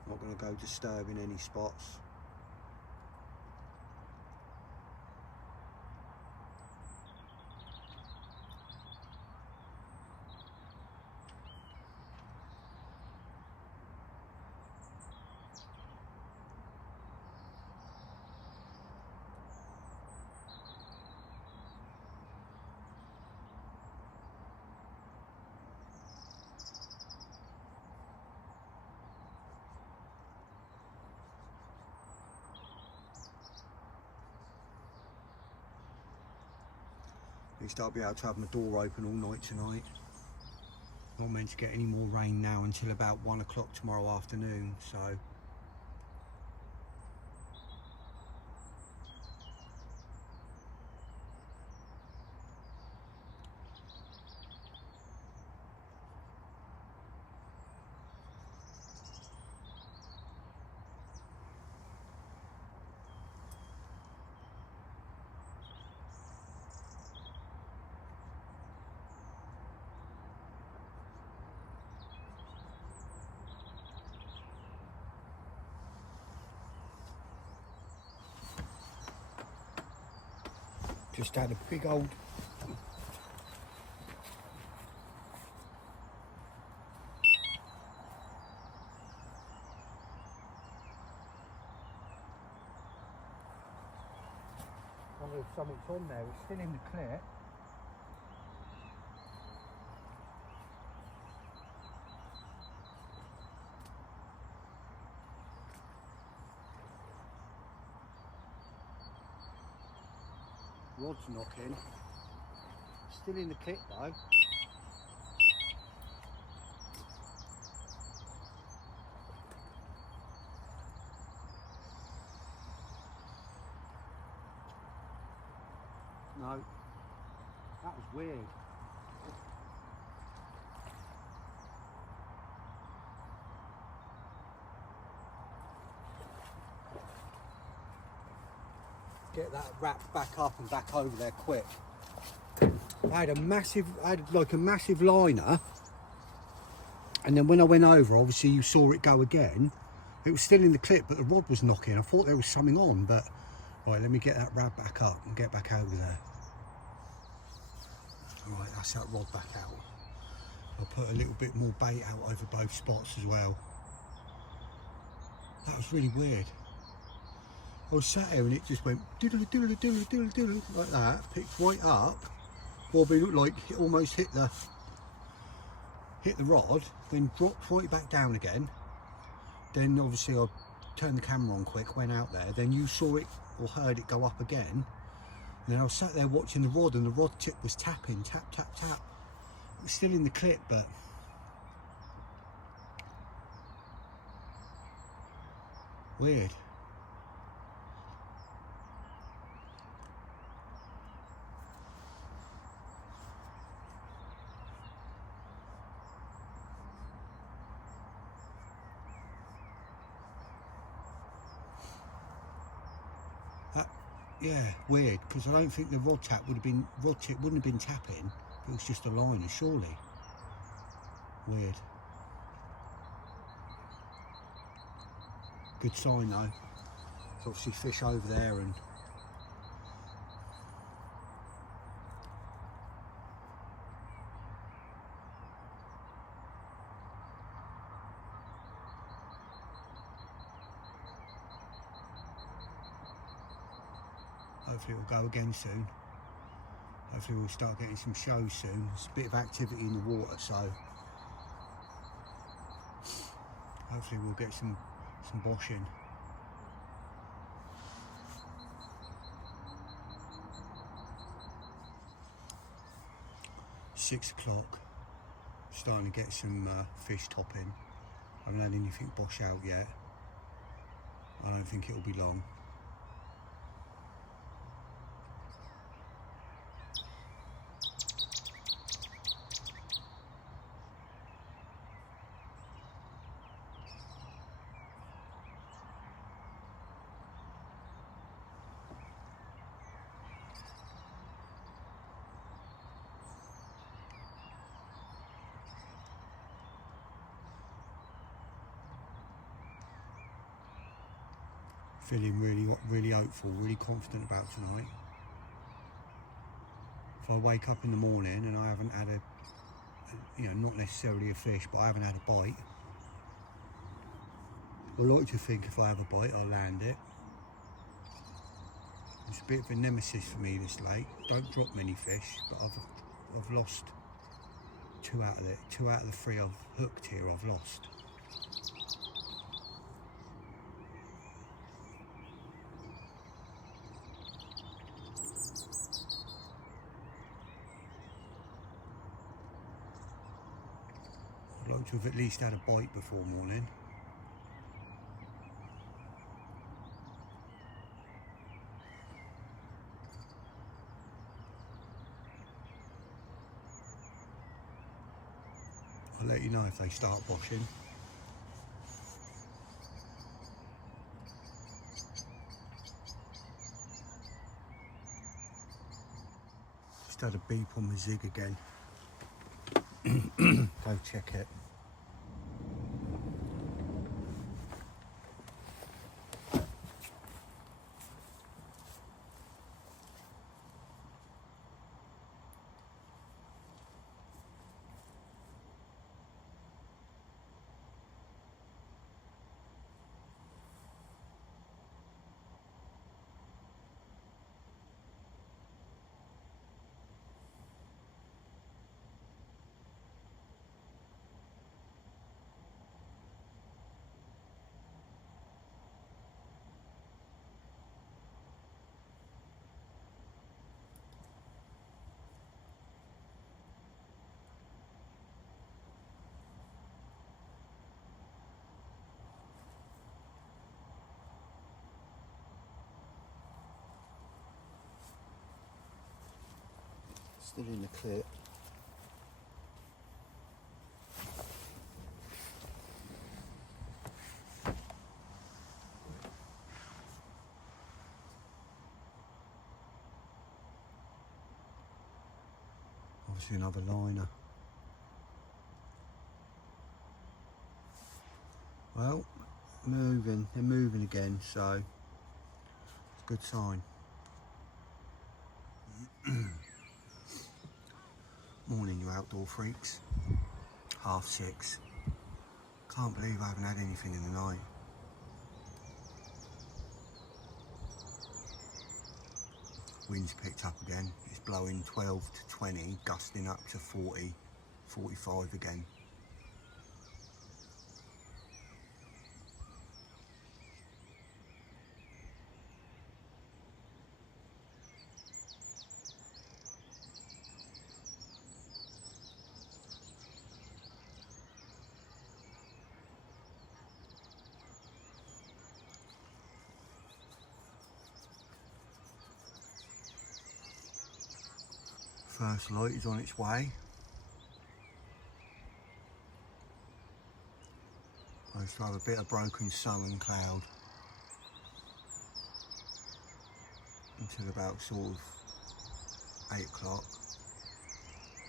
I'm not going to go disturbing any spots. At least I'll be able to have my door open all night tonight. Not meant to get any more rain now until about 1 o'clock tomorrow afternoon, so. Just had a big old something's on there. It's still in the clip. Rod's knocking. Still in the clip though. No, that was weird. Get that wrapped back up and back over there quick. I had like a massive liner, and then when I went over, obviously you saw it go again. It was still in the clip, but the rod was knocking. I thought there was something on, but right, let me get that rod back up and get back over there. Right, that's that rod back out. I'll put a little bit more bait out over both spots as well. That was really weird. I was sat here and it just went doodle doodle doodle doodle doodle like that, picked right up. Bobby looked like it almost hit the rod, then dropped right back down again. Then obviously I turned the camera on quick, went out there, then you saw it or heard it go up again. And then I was sat there watching the rod, and the rod tip was tapping, tap, tap, tap. It was still in the clip, but weird. Yeah, weird, because I don't think the rod tip wouldn't have been tapping. It was just a liner, surely. Weird. Good sign though. There's obviously fish over there, and hopefully it'll go again soon. Hopefully we'll start getting some shows soon. There's a bit of activity in the water, so hopefully we'll get some boshing. Six o'clock. Starting to get some fish topping. I haven't had anything bosh out yet. I don't think it'll be long. Feeling really hopeful, really confident about tonight. If I wake up in the morning and I haven't had not necessarily a fish, but I haven't had a bite, I like to think if I have a bite, I'll land it. It's a bit of a nemesis for me this lake. Don't drop many fish, but I've lost two out of the three I've hooked here. I've lost. I'd like to have at least had a bite before morning. I'll let you know if they start boshing. Just had a beep on my zig again. Go check it. Still in the clip. Obviously another liner. Well, they're moving again, so it's a good sign. Morning, you outdoor freaks. 6:30. Can't believe I haven't had anything in the night. Wind's picked up again. It's blowing 12 to 20, gusting up to 40, 45 again. First light is on its way. I still have a bit of broken sun and cloud until about sort of 8 o'clock,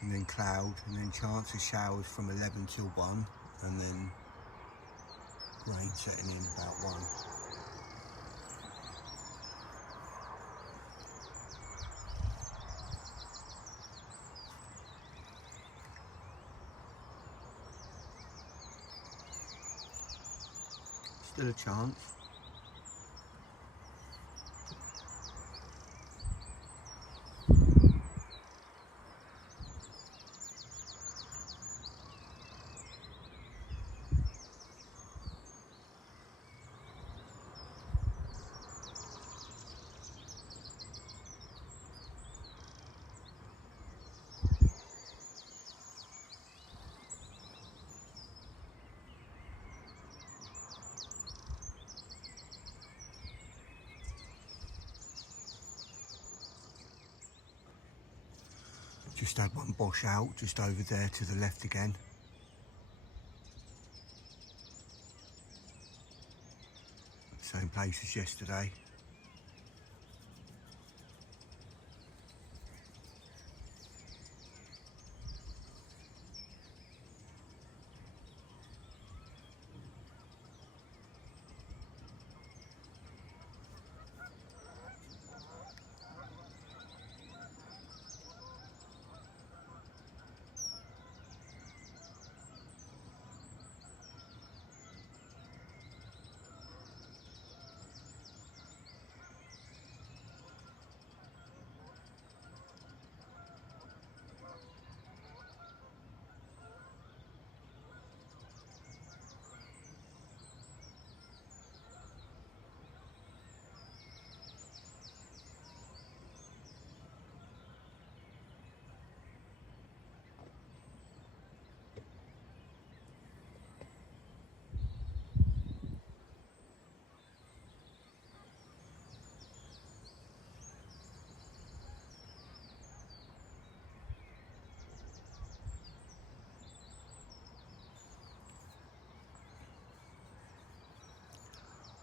and then cloud, and then chance of showers from 11 till 1, and then rain setting in about 1. Still a chance. Just had one bosh out just over there to the left again. Same place as yesterday.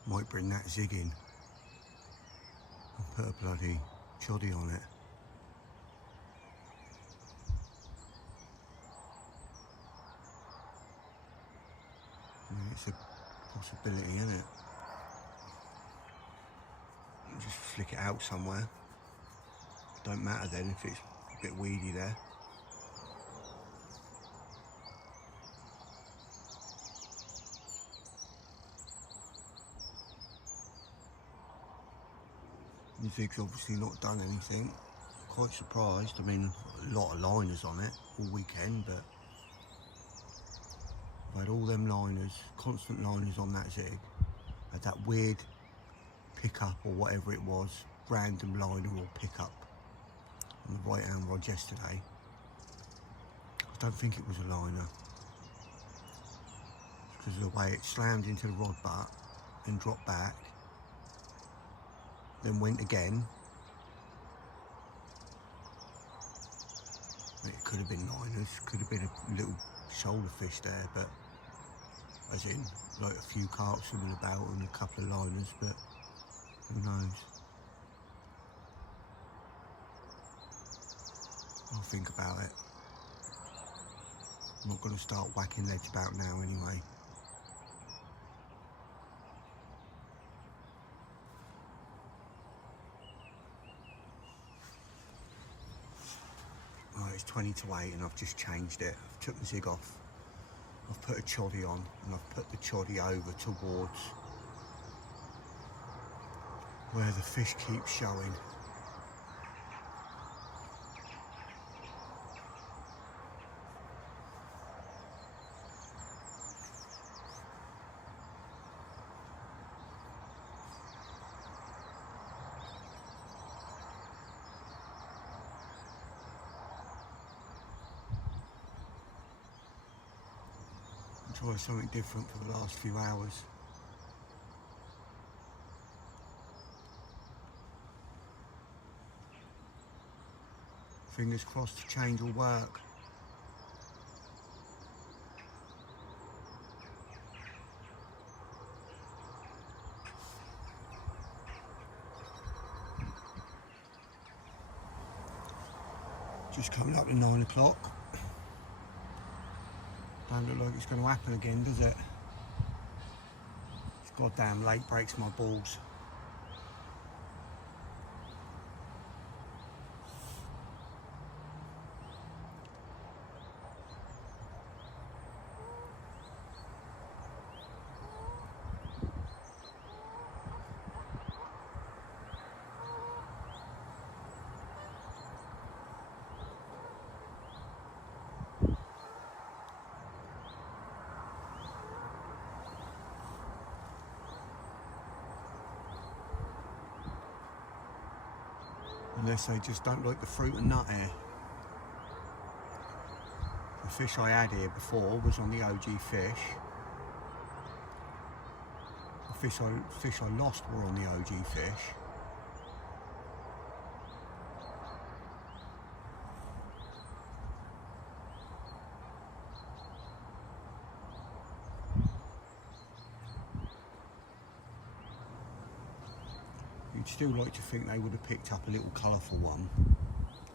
Might bring that zig in and put a bloody choddy on it. It's a possibility, isn't it? Just flick it out somewhere. Don't matter then if it's a bit weedy there. The zig's obviously not done anything. Quite surprised. I mean, a lot of liners on it all weekend, but I've had all them liners, constant liners on that zig. Had that weird pickup or whatever it was, random liner or pickup on the right hand rod yesterday. I don't think it was a liner, because of the way it slammed into the rod butt and dropped back, then went again, It could have been liners, could have been a little shoulder fish there, but as in like a few carp swimming about and a couple of liners, but who knows. I'll think about it. I'm not going to start whacking ledge about now anyway. Right, it's 20 to 8 and I've just changed it. I've took the zig off. I've put a choddy on and I've put the choddy over towards where the fish keep showing. Try something different for the last few hours. Fingers crossed the change will work. Just coming up to 9 o'clock. Don't look like it's going to happen again, does it? This goddamn lake breaks my balls. Unless they just don't like the fruit and nut here. The fish I had here before was on the OG fish. The fish I lost were on the OG fish. You'd still like to think they would have picked up a little colourful one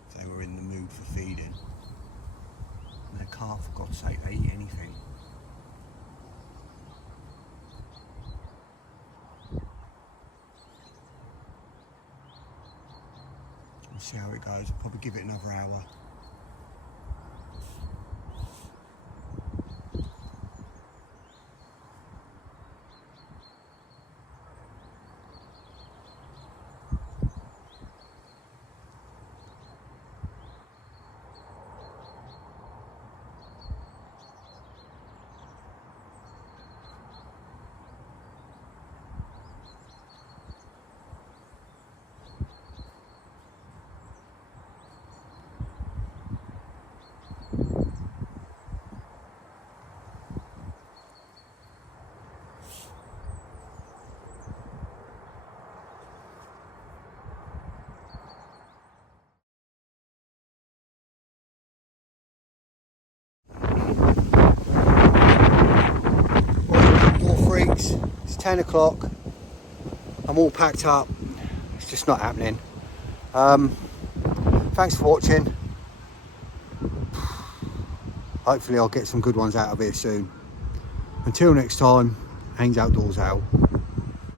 if they were in the mood for feeding. And their carp, for God's sake, they eat anything. We'll see how it goes. I'll probably give it another hour. It's 10 o'clock. I'm all packed up. It's just not happening. Thanks for watching. Hopefully I'll get some good ones out of here soon. Until next time, Haynes Outdoors out.